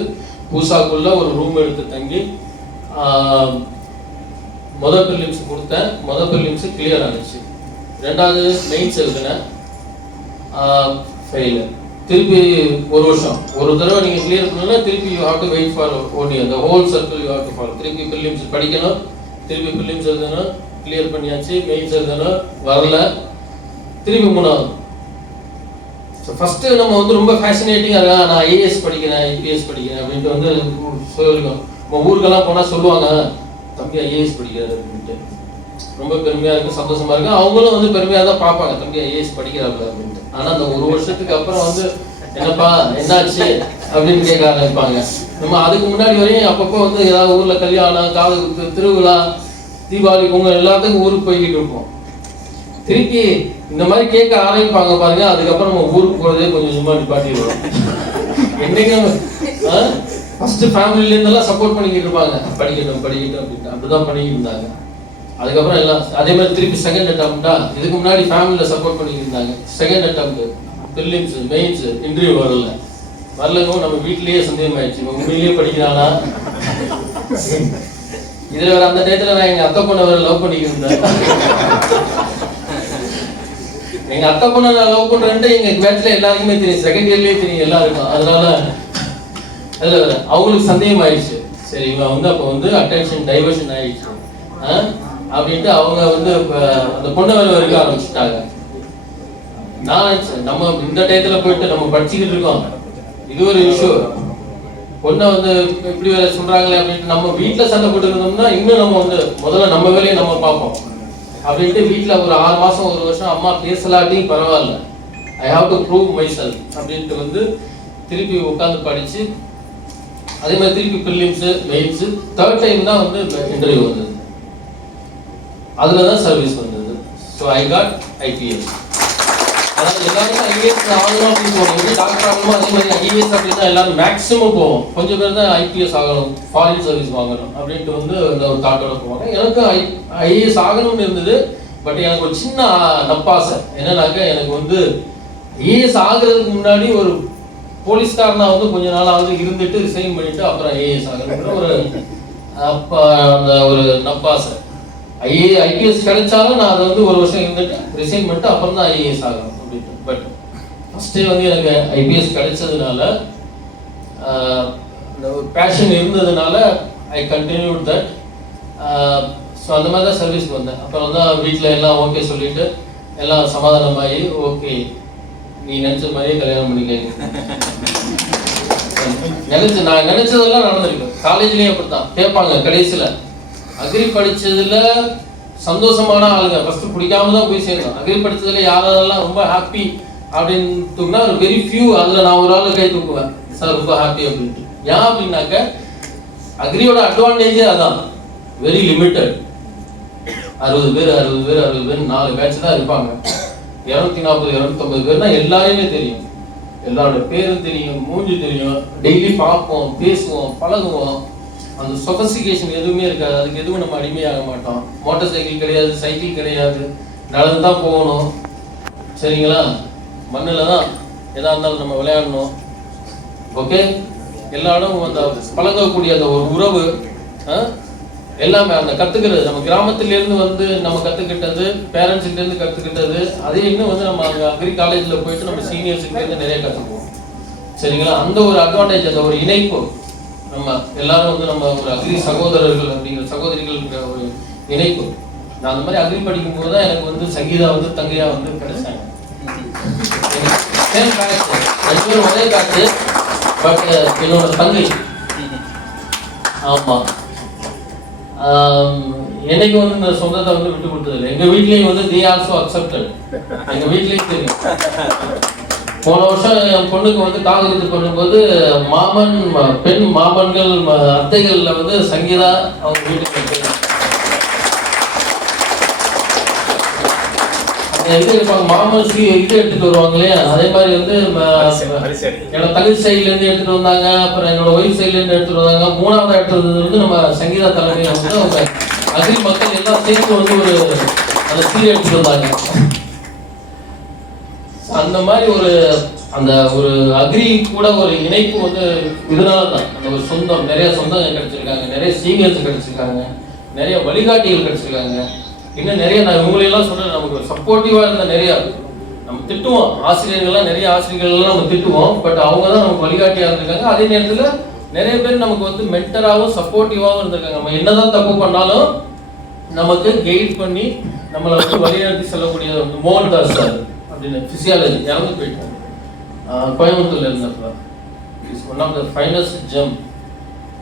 பூசாக்குள்ளே ஒரு ரூம் எடுத்து தங்கி முதல் ப்ரிலிம்ஸ் கொடுத்தேன். முதல் ப்ரிலிம்ஸு கிளியர் ஆகிடுச்சு. 2வது மெயின்ஸ் எழுதினேன், ஃபெயிலு. திருப்பி 1 வருஷம், ஒரு தடவை நீங்கள் கிளியர் பண்ணணும்னா திருப்பி you have to wait for 1 year. The whole circle you have to follow. திருப்பி ப்ரிலிம்ஸ் படிக்கணும், திருப்பி ப்ரிலிம்ஸ் எழுதணும், கிளியர் பண்ணியாச்சு. மெயின்ஸ் எழுதணும், வரல, திருப்பி 3வது. ஸோ ஃபஸ்ட்டு நம்ம வந்து ரொம்ப ஃபேசினேட்டிங்காக இருக்கா, நான் ஐஏஎஸ் படிக்கிறேன் ஐபிஎஸ் படிக்கிறேன் அப்படின்ட்டு வந்து சொல்லியிருக்கோம். நம்ம ஊருக்கெல்லாம் போனால் சொல்லுவாங்க தம்பி ஐஏஎஸ் படிக்கிறாரு அப்படின்ட்டு. ரொம்ப பெருமையாக இருக்குது, சந்தோஷமாக இருக்குது. அவங்களும் வந்து பெருமையாக தான் பார்ப்பாங்க தம்பி ஐஏஎஸ் படிக்கிறாங்க அப்படின்ட்டு. ஆனால் அந்த 1 வருஷத்துக்கு அப்புறம் வந்து என்னப்பா என்னாச்சு அப்படின்னு கேட்க ஆரம்பிப்பாங்க. நம்ம அதுக்கு முன்னாடி வரையும் அப்பப்போ வந்து ஏதாவது ஊரில் கல்யாணம், காது குத்து, திருவிழா, தீபாவளி, பொங்கல் எல்லாத்துக்கும் ஊருக்கு போய்கிட்டு இருப்போம். திருப்பி இந்த மாதிரி கேட்க ஆரம்பிப்பாங்க பாருங்க. அதுக்கப்புறம் நம்ம ஊருக்கு போகிறதே கொஞ்சம் சும்மா நிப்பாட்டிடுவோம். என்னைக்கு ஃபஸ்ட்டு ஃபேமிலியிலேருந்தெல்லாம் சப்போர்ட் பண்ணிக்கிட்டு இருப்பாங்க, படிக்கட்டும் அப்படின்ட்டு. அப்படிதான் பண்ணிக்கிட்டு இருந்தாங்க. அதுக்கப்புறம் எல்லாம் அதே மாதிரி திருப்பி செகண்ட் அட்டம்ப்டா. இதுக்கு முன்னாடி ஃபேமிலியில் சப்போர்ட் பண்ணிக்கிட்டு இருந்தாங்க. Second attempt prelims mains interview வரலங்க. நம்ம வீட்லேயே சந்தேகமாயிடுச்சு, உண்மையிலேயே படிக்கிறானா. இதில் வேறு அந்த டயத்தில் நான் எங்கள் அத்தை பொண்ணை வேறு லவ் பண்ணிக்கிட்டு இருந்தேன். எங்கள் அத்தை பொண்ணை நான் லவ் பண்ணுறேன்ட்டு எங்கள் பேட்சில் எல்லாருக்குமே தெரியும், செகண்ட் இயர்லேயே தெரியும் எல்லாருக்கும். அதனால அதில் அவங்களுக்கு சந்தேகம் ஆயிடுச்சு. சரி இவன் வந்து அப்போ வந்து அட்டென்ஷன் டைவர்ஷன் ஆயிடுச்சு அப்படின்ட்டு அவங்க வந்து அந்த பொண்ணை வேலை இருக்க ஆரம்பிச்சுட்டாங்க. நான் நம்ம இந்த டயத்தில் போயிட்டு நம்ம படிச்சுக்கிட்டு இருக்கோம், இது ஒரு இஷ்யூ, பொண்ணை வந்து இப்படி வேலை சொல்றாங்களே அப்படின்ட்டு நம்ம வீட்டில் சண்டை போட்டு இருந்தோம்னா இன்னும் நம்ம வந்து முதல்ல நம்ம வேலையை நம்ம பார்ப்போம் அப்படின்ட்டு வீட்டில் ஒரு 6 மாதம் 1 வருஷம் அம்மா பேசலாட்டியும் பரவாயில்ல, I have to prove my self அப்படின்ட்டு வந்து திருப்பி உட்காந்து படித்து அதே மாதிரி திருப்பி ப்ரிலிம்ஸு மெயின்ஸு 3rd டைம் தான் வந்து இன்டர்வியூ வந்தது. அதில் தான் சர்வீஸ் வந்தது. So I got IPS. அதாவது எல்லாருமே ஐஏஎஸ் ஆகணும் அப்படின்னு போவோம், டாக்டர் ஆகணும். அதே மாதிரி ஐஏஎஸ் அப்படின்னா எல்லாரும் மேக்ஸிமம் போவோம், கொஞ்சம் பேர் தான் ஐபிஎஸ் ஆகணும், ஃபாரின் சர்வீஸ் வாங்கணும் அப்படின்ட்டு வந்து இந்த ஒரு தாட்டோட போவாங்க. எனக்கு ஐஏஎஸ் ஆகணும்னு இருந்தது. பட் எனக்கு ஒரு சின்ன நப்பாசை என்னன்னாக்க, எனக்கு வந்து ஐஏஎஸ் ஆகுறதுக்கு முன்னாடி ஒரு போலீஸ்காரனா வந்து கொஞ்ச நாளாவது இருந்துட்டு ரிசைன் பண்ணிட்டு அப்புறம் ஐஏஎஸ் ஆகணுன்ற ஒரு அப்போ அந்த ஒரு நப்பாசை. ஐபிஎஸ் கிடைச்சாலும் நான் அதை வந்து 1 வருஷம் இருந்துட்டு ரிசைன் பண்ணிட்டு அப்புறம் தான் ஐஏஎஸ் ஆகணும் அப்படின்ட்டு. பட் ஃபஸ்ட்டே வந்து எனக்கு ஐபிஎஸ் கிடைச்சதுனால அந்த ஒரு பேஷன் இருந்ததுனால ஐ கண்டினியூட் தட். ஸோ அந்த மாதிரி தான் சர்வீஸ்க்கு வந்தேன். அப்புறம் தான் வீட்டில் எல்லாம் ஓகே சொல்லிட்டு எல்லாம் சமாதானமாகி ஓகே நீ நினச்ச மாதிரியே கல்யாணம் பண்ணிக்க. நான் நினைச்சதெல்லாம் நடந்திருக்கு. காலேஜ்லேயும் அப்படித்தான் கேட்பாங்க. கடைசியில் அக்ரி படித்ததில் சந்தோஷமான ஆளுங்க ஃபஸ்ட்டு பிடிக்காம தான் போய் சேர்ந்தோம். அக்ரி படித்ததில் யாரெல்லாம் ரொம்ப ஹாப்பி அப்படின்னு ஒரு வெரி ஃபியூ, அதில் நான் ஒரு ஆள் கை தூக்குவேன் சார் ரொம்ப ஹாப்பி அப்படின்ட்டு. ஏன் அப்படின்னாக்க அக்ரியோட அட்வான்டேஜே அதான், வெரி லிமிட்டட். 60 பேர் 4 பேட்ச் தான் இருப்பாங்க. 240 250 பேர்னா எல்லாரையுமே தெரியும், எல்லாரோட பேரும் தெரியும், மூஞ்சி தெரியும், டெய்லி பார்ப்போம், பேசுவோம், பழகுவோம். அந்த சொபஸ்டிகேஷன் எதுவுமே இருக்காது. அதுக்கு எதுவும் நம்ம அடிமையாக மாட்டோம். மோட்டார் சைக்கிள் கிடையாது, சைக்கிள் கிடையாது, நடந்து தான் போகணும். சரிங்களா? மண்ணில் தான் எதாக இருந்தாலும் நம்ம விளையாடணும். ஓகே, எல்லா இடமும் அந்த பழங்கக்கூடிய அந்த ஒரு உறவு எல்லாமே அந்த கற்றுக்கிறது நம்ம கிராமத்திலேருந்து வந்து நம்ம கற்றுக்கிட்டது, பேரண்ட்ஸுக்கிட்டேருந்து கற்றுக்கிட்டது, அதே இன்னும் வந்து நம்ம அங்கே அக்ரி காலேஜில் போயிட்டு நம்ம சீனியர்ஸுக்கிட்டேருந்து நிறைய கற்றுக்குவோம். சரிங்களா? அந்த ஒரு அட்வான்டேஜ், அந்த ஒரு இணைப்பு, நம்ம எல்லாரும் வந்து நம்ம ஒரு அக்ரி சகோதரர்கள் அப்படிங்கிற சகோதரிகள்ங்கிற ஒரு இணைப்பு. நான் அந்த மாதிரி அக்ரி படிக்கும் போது தான் எனக்கு வந்து சங்கீதா வந்து தங்கையா வந்து கிடைச்சாங்க. ஒரே காட்டு, பட் என்னோட தங்கை. ஆமா, என்னைக்கு வந்து இந்த சொந்தத்தை வந்து விட்டு கொடுத்ததில்லை. எங்க வீட்லயும் வந்து they also accepted. எங்க வீட்லயும் தெரியும். போன வருஷம் என் பொண்ணுக்கு வந்து காதுகுத்து பண்ணும்போது மாமன் பெண் மாமன்கள் அத்தைகள்ல வந்து சங்கீதா அவங்க வீட்டுக்கு எங்க இருப்பாங்க, மாமன்ஸ்க்கு இது எடுத்துட்டு வருவாங்க இல்லையா, அதே மாதிரி வந்து என்னோட தங்கச்சி சைட்ல இருந்து எடுத்துட்டு வந்தாங்க, அப்புறம் என்னோட ஒய்ஃப் சைட்ல இருந்து எடுத்துட்டு வந்தாங்க. மூணாவது எடுத்தது வந்து நம்ம சங்கீதா தலைமையில வந்து அவங்க அக்ரி மக்கள் எல்லாம் சேர்ந்து வந்து ஒரு அந்த சீர் எடுத்துட்டு வந்தாங்க. அந்த மாதிரி ஒரு அந்த ஒரு அக்ரி கூட ஒரு இணைப்பு வந்து இதனால தான். அந்த ஒரு சொந்தம், நிறைய சொந்தம் கிடைச்சிருக்காங்க, நிறைய சீனியர்ஸ் கிடைச்சிருக்காங்க, நிறைய வழிகாட்டிகள் கிடைச்சிருக்காங்க. இன்னும் நிறைய நான் இவங்களெல்லாம் சொல்றேன், நமக்கு சப்போர்ட்டிவா இருந்த நிறைய நம்ம திட்டுவோம், ஆசிரியர்கள்லாம் நிறைய ஆசிரியர்கள்லாம் நம்ம திட்டுவோம், பட் அவங்க தான் நமக்கு வழிகாட்டியா இருந்திருக்காங்க. அதே நேரத்தில் நிறைய பேர் நமக்கு வந்து மென்டராகவும் சப்போர்ட்டிவாகவும் இருந்திருக்காங்க. நம்ம என்னதான் தப்பு பண்ணாலும் நமக்கு கைட் பண்ணி நம்மளை வந்து வழிநடத்தி செல்லக்கூடிய மோகன்தாஸ் சார் அப்படின்னு பிசியாலஜி இறந்து போயிட்டாங்க, கோயம்புத்தூர்ல இருந்தப்ப. Is one of the finest gem.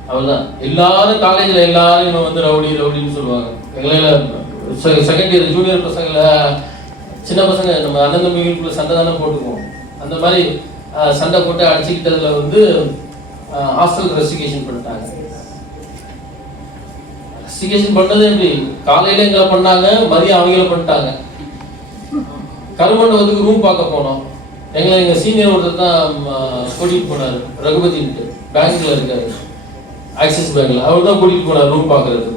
அவர் தான் எல்லாரும் காலேஜில் எல்லாரும் இவன் வந்து ரவுடி ரவுடின்னு சொல்லுவாங்க. எங்களால் செகண்ட் இயர் ஜூனியர் பசங்களை, சின்ன பசங்க நம்ம அண்ணன் தம்பிகளுக்குள்ள சண்டை தானே போட்டுக்குவோம். அந்த மாதிரி சண்டை போட்டு அடிச்சுக்கிட்டதுல வந்து ஹாஸ்டல் ரெஸ்டிகேஷன் பண்ணிட்டாங்க. ரெஸ்டிகேஷன் பண்ணது எப்படி, காலையில எங்களை பண்ணாங்க, மதியம் அவங்கள பண்ணிட்டாங்க. கருமண்டபத்துக்கு ரூம் பார்க்க போனோம். எங்க சீனியர் ஒருத்தர் தான் கூட்டிட்டு போனாரு, ரகுபதின்ட்டு, பேங்க்ல இருக்காரு, ஆக்சிஸ் பேங்க்ல. அவர் தான் கூட்டிட்டு போனார் ரூம் பார்க்கறதுக்கு.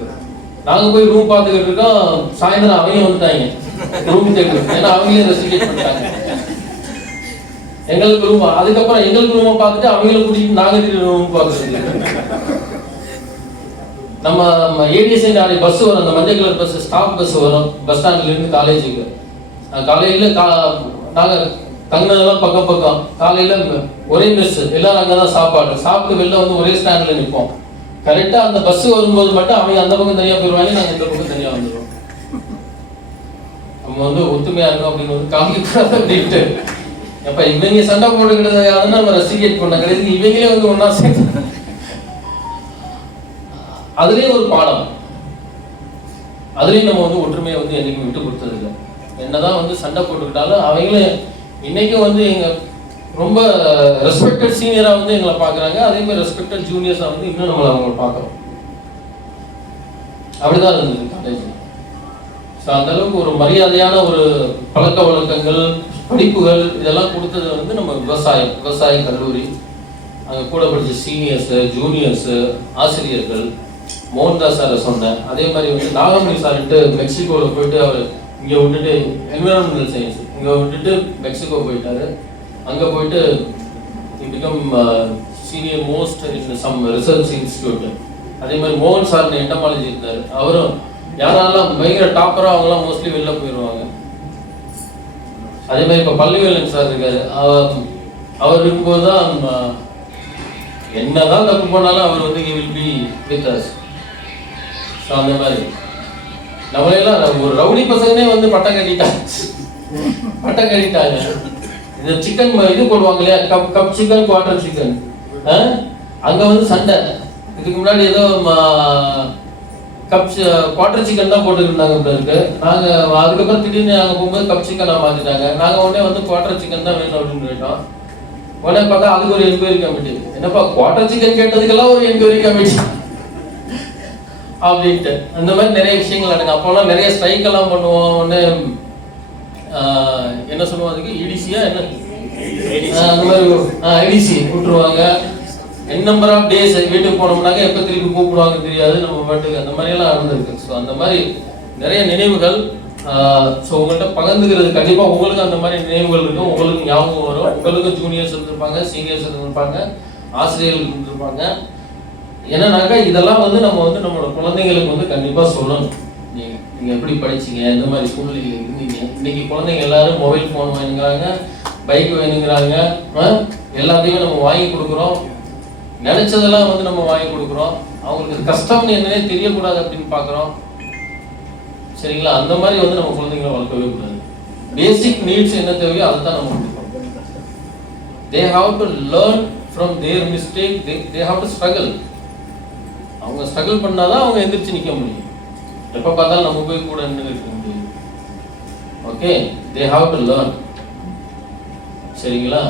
நாங்க போய் ரூம் பார்த்துக்கிட்டு இருக்கோம். சாயந்தரம் அவங்க வந்துட்டாங்க ரூம் தேடி, ஏன்னா அவங்களே ரெஸ்டிகேட் பண்ணிட்டாங்க எங்களுக்கு ரூமா. அதுக்கப்புறம் எங்களுக்கு ரூமா பார்த்துட்டு அவங்கள கூட்டிட்டு நாங்க திரும்பி ரூம் பார்க்கறது. நம்ம ஏடிஎஸ்ஐ நாளை பஸ் வரும், அந்த மஞ்சள் கலர் பஸ், ஸ்டாப் பஸ் வரும் பஸ் ஸ்டாண்ட்ல இருந்து காலேஜுக்கு. காலையில நாங்க தங்கினதெல்லாம் பக்கம் பக்கம். காலையில ஒரே மெஸ், எல்லாரும் அங்கதான் சாப்பாடு சாப்பிட்டு வெளில வந்து ஒரே ஸ்டாண்ட்ல நிற்போம். கரெக்டா அந்த பஸ் வரும்போது மட்டும் அவங்க அந்த பக்கம் தனியா போயிடுவாங்க, நாங்க இந்த பக்கம் தனியா வந்துடுவோம். நம்ம வந்து ஒத்துமையா இருக்கும் அப்படின்னு வந்து காமிக்கூடாது அப்படின்ட்டு. எப்ப இவங்க சண்டை போட்டுக்கிட்டது யாருன்னா நம்ம ரெஸ்டிகேட் பண்ண கிடையாது, இவங்களே வந்து ஒன்னா சேர்த்து. அதுலயும் ஒரு பாடம், அதுலயும் நம்ம வந்து ஒற்றுமையை வந்து என்னைக்கும் விட்டு கொடுத்தது இல்லை. என்னதான் வந்து சண்டை போட்டுக்கிட்டாலும் அவங்களே இன்னைக்கும் வந்து எங்க ரொம்ப ரெஸ்பெக்டட் சீனியரா வந்து எங்களை பாக்குறாங்க. அதே மாதிரி ரெஸ்பெக்டட் ஜூனியர்ஸா வந்து இன்னும் நம்மளை அவங்க பாக்குறோம். அப்படிதான் இருந்தது காலேஜ். அந்த அளவுக்கு ஒரு மரியாதையான ஒரு பழக்க வழக்கங்கள், படிப்புகள் இதெல்லாம் கொடுத்தது வந்து நம்ம விவசாய கல்லூரி. அங்கே கூட படிச்ச சீனியர்ஸ், ஜூனியர்ஸ், ஆசிரியர்கள். மோகன்தாஸ் சாரை சொன்னேன். அதே மாதிரி வந்து நாகமணி சார்ட்டு மெக்சிகோவில் போயிட்டு அவர் இங்கே விட்டுட்டு என்விரான்மெண்டல் சயின்ஸ் இங்கே விட்டுட்டு மெக்சிகோ போயிட்டாரு. அங்கே போயிட்டு become senior most in some research institute. அதே மாதிரி மோகன் சார் என்டமாலஜி இருந்தார். அவரும் யாரெல்லாம் பயங்கர டாப்பராக அவங்களாம் மோஸ்ட்லி வெளில போயிடுவாங்க. அதே மாதிரி இப்போ பள்ளிவேலன் சார் இருக்காரு. அவர் இருக்கும்போது தான் என்னதான் தப்பு பண்ணாலும் அவர் வந்து he will be with us. So அந்த மாதிரி நம்மளையெல்லாம் ஒரு ரவுடி பசங்கனே வந்து பட்டம் கட்டிட்டாங்க. இந்த சிக்கன் இது போடுவாங்க இல்லையா, கப் சிக்கன், குவார்டர் சிக்கன். அங்கே வந்து சண்டை. இதுக்கு முன்னாடி ஏதோ கப் குவார்டர் சிக்கன் தான் போட்டுருந்தாங்க இருக்கு. நாங்கள் அதுக்கப்புறம் திடீர்னு நாங்கள் போகும்போது கப் சிக்கனாக மாற்றிட்டாங்க. நாங்கள் உடனே வந்து குவார்டர் சிக்கன் தான் வேணும் அப்படின்னு கேட்டோம். உடனே பார்த்தா அதுக்கு ஒரு என்கொயரி கமிட்டி. என்னப்பா குவார்டர் சிக்கன் கேட்டதுக்கெல்லாம் ஒரு என்கொயரி கமிட்டி அப்படின்ட்டு. அந்த மாதிரி நிறைய விஷயங்கள் நடக்கும். அப்போலாம் நிறைய ஸ்ட்ரைக் எல்லாம் பண்ணுவோம். ஒன்று என்ன சொல்லுவோம், அதுக்கு இடிசியா என்ன அந்த மாதிரி ஐடிசி விட்டுருவாங்க. என் நம்பர் ஆஃப் டேஸ் வீட்டுக்கு போனோம்னாக்க எப்போ திருப்பி கூப்பிடுவாங்க தெரியாது, நம்ம பாட்டுக்கு அந்த மாதிரியெல்லாம் நடந்திருக்கு. ஸோ அந்த மாதிரி நிறைய நினைவுகள் ஸோ உங்கள்கிட்ட பகிர்ந்துக்கிறது கண்டிப்பாக உங்களுக்கு அந்த மாதிரி நினைவுகள் இருக்கும், உங்களுக்கு ஞாபகம் வரும். உங்களுக்கு ஜூனியர்ஸ் இருந்திருப்பாங்க, சீனியர்ஸ் இருந்திருப்பாங்க, ஆசிரியர்கள் இருந்திருப்பாங்க. என்னன்னாக்கா இதெல்லாம் வந்து நம்ம வந்து நம்மளோட குழந்தைங்களுக்கு வந்து கண்டிப்பாக சொல்லணும். நீங்கள் எப்படி படிச்சீங்க, எந்த மாதிரி சூழ்நிலையில் இருந்தீங்க. இன்னைக்கு குழந்தைங்க எல்லாரும் மொபைல் ஃபோன் வேணுங்கிறாங்க, பைக் வேணுங்கிறாங்க, எல்லாத்தையுமே நம்ம வாங்கி கொடுக்குறோம். நினைச்சதெல்லாம் வந்து நம்ம வாங்கி கொடுக்குறோம். அவங்களுக்கு கஷ்டம்னு என்னன்னே தெரியக்கூடாது அப்படின்னு பார்க்குறோம். சரிங்களா? அந்த மாதிரி வந்து நம்ம குழந்தைங்களை வளர்க்கவே கூடாது. பேசிக் நீட்ஸ் என்ன தேவையோ அதை தான் நம்ம கொடுக்கணும். They have to learn from their mistake. They have to struggle. அவங்க ஸ்ட்ரகிள் பண்ணாதான் அவங்க எந்திரிச்சு நிற்க முடியும். எப்போ பார்த்தாலும் நம்ம போய் கூட நின்று இருக்க முடியும். Okay, they have to learn. சரிங்களா?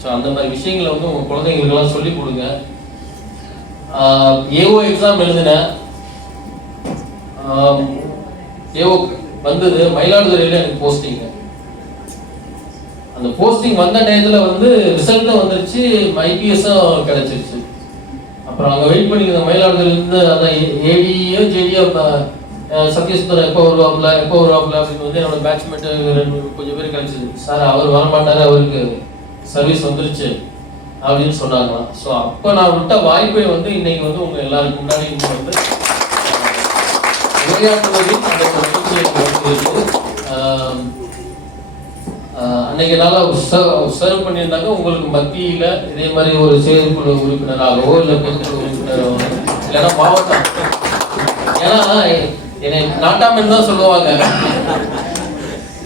ஸோ அந்த மாதிரி விஷயங்களை வந்து உங்கள் குழந்தைங்களுக்கெல்லாம் சொல்லிக் கொடுங்க. ஏஓ எக்ஸாம் எழுதினேன், ஏஓ வந்தது. மயிலாடுதுறையில் எனக்கு போஸ்டிங்கு. அந்த போஸ்டிங் வந்த டயத்தில் வந்து ரிசல்ட்டும் வந்துருச்சு, ஐபிஎஸும் கிடச்சிருச்சு. அப்புறம் அங்கே வெயிட் பண்ணிக்கிறேன். மயிலாடுதுறையிலேருந்து அதான் ஏடியோ ஜேடியோ சத்யசுந்தரம் எப்போ வருவாப்புல அப்படின்னு வந்து என்னோட பேட்ச்மேட்டு கொஞ்சம் பேர் கிடச்சிது. சார் அவர் வரமாட்டார், அவருக்கு சர்வீஸ் வந்துருச்சு அப்படின்னு சொன்னாங்களாம். ஸோ அப்போ நான் விட்ட வாய்ப்பை வந்து இன்னைக்கு வந்து உங்கள் எல்லாருக்கும் முன்னாடி இங்கே வந்து உரையாற்றுவதில் அந்த அன்னைக்கு நல்லா சர்வ் பண்ணியிருந்தாங்க. உங்களுக்கு மத்தியில் இதே மாதிரி ஒரு செயற்குழு உறுப்பினராகவோ இல்லை பொதுக்குழு உறுப்பினராகவோ இல்லைன்னா மாவட்டம், ஏன்னா என்னை நாட்டாமன் தான் சொல்லுவாங்க.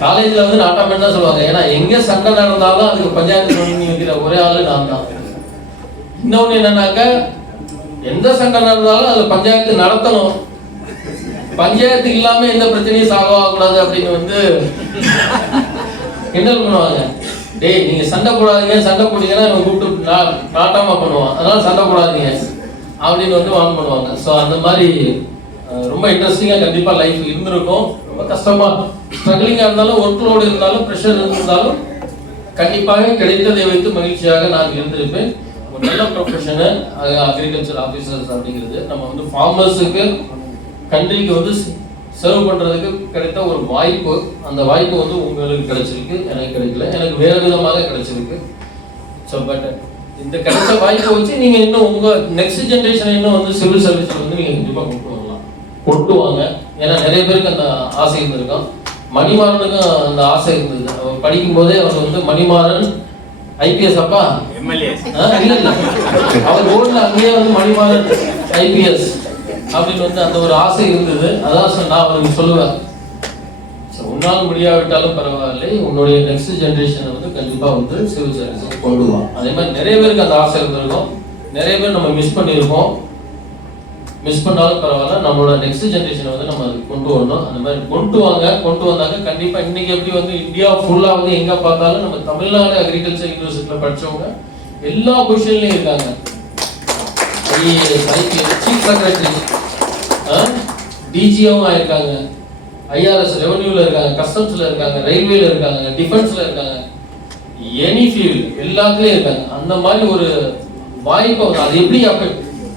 காலேஜில் வந்து நாட்டாமன் தான் சொல்லுவாங்க. ஏன்னா எங்கே சண்டை நடந்தாலும் அதுக்கு பஞ்சாயத்து பண்ணி வைக்கிற ஒரே ஆளு நான் தான். இன்னொன்று என்னன்னாக்க, எந்த சண்டை நடந்தாலும் அதில் பஞ்சாயத்து நடத்தணும். பஞ்சாயத்து இல்லாமல் எந்த பிரச்சனையும் சால்வ் ஆகக்கூடாது அப்படின்னு வந்து கிண்டல் பண்ணுவாங்க. டேய் நீங்கள் சண்டை போடாதீங்க, சண்டை போட்டீங்கன்னா இவங்க கூப்பிட்டு நாட்டாமல் பண்ணுவான், அதனால சண்டை போடாதீங்க அப்படின்னு வந்து வான் பண்ணுவாங்க. ஸோ அந்த மாதிரி ரொம்ப இன்ட்ரெஸ்டிங்காக கண்டிப்பாக லைஃப் இருந்திருக்கும். ரொம்ப கஷ்டமாக ஸ்ட்ரகிளிங்காக இருந்தாலும், ஒர்க் லோடு இருந்தாலும், ப்ரெஷர் இருந்தாலும் கண்டிப்பாக கிடைத்ததை வைத்து மகிழ்ச்சியாக நான் இருந்திருப்பேன். ஒரு நல்ல ப்ரொஃபஷனு அக்ரிகல்ச்சர் ஆஃபீஸர்ஸ் அப்படிங்கிறது நம்ம வந்து ஃபார்மர்ஸுக்கு கண்ட்ரிக்கு வந்து சர்வ் பண்ணுறதுக்கு கிடைத்த ஒரு வாய்ப்பு. அந்த வாய்ப்பு வந்து உங்களுக்கு கிடைச்சிருக்கு, எனக்கு கிடைக்கல, எனக்கு வேறு விதமாக கிடைச்சிருக்கு. ஸோ பட் இந்த கிடைச்ச வாய்ப்பை வச்சு நீங்கள் இன்னும் உங்கள் நெக்ஸ்ட் ஜென்ரேஷனை இன்னும் வந்து சிவில் சர்வீஸில் வந்து நீங்கள் கண்டிப்பாக கொண்டு வாங்க. ஏன்னா நிறைய பேருக்கு அந்த ஆசை இருந்திருக்கும். மணிமாறனுக்கும் அந்த ஆசை இருந்தது. அவர் படிக்கும் போதே அவர் வந்து மணிமாறன் ஐபிஎஸ் அப்பா எம்எல்ஏ இல்ல அவர் போர்டில் அங்கேயே வந்து மணிமாறன் ஐபிஎஸ் அப்படின்னு வந்து அந்த ஒரு ஆசை இருந்தது. அதான் நான் அவருக்கு சொல்லுவேன், உன்னால் முடியாவிட்டாலும் பரவாயில்லை, உன்னுடைய நெக்ஸ்ட் ஜென்ரேஷனை வந்து கண்டிப்பா வந்து சிவில் சர்வீஸ் கொண்டு வா. அதே மாதிரி நிறைய பேருக்கு அந்த ஆசை இருந்திருக்கும். நிறைய பேர் நம்ம மிஸ் பண்ணியிருக்கோம். மிஸ் பண்ணாலும் பரவாயில்ல, நம்மளோட நெக்ஸ்ட் ஜென்ரேஷனை வந்து நம்ம கொண்டு வரணும். அந்த மாதிரி கொண்டு வந்தாங்க கண்டிப்பா. இன்னைக்கு எப்படி வந்து இந்தியா ஃபுல்லா வந்து எங்க பார்த்தாலும் நம்ம தமிழ்நாடு அக்ரிகல்ச்சர் யூனிவர்சிட்டியில படிச்சவங்க எல்லா பொசிஷன்லயும் இருக்காங்க. சீஃப் செக்ரட்டரி, டிஜியாவும் ஆயிருக்காங்க, ஐஆர்எஸ் ரெவன்யூல இருக்காங்க, கஸ்டம்ஸ்ல இருக்காங்க, ரயில்வேல இருக்காங்க, டிஃபென்ஸ்ல இருக்காங்க, எனி ஃபீல்டு எல்லாத்துலயும் இருக்காங்க. அந்த மாதிரி ஒரு வாய்ப்பை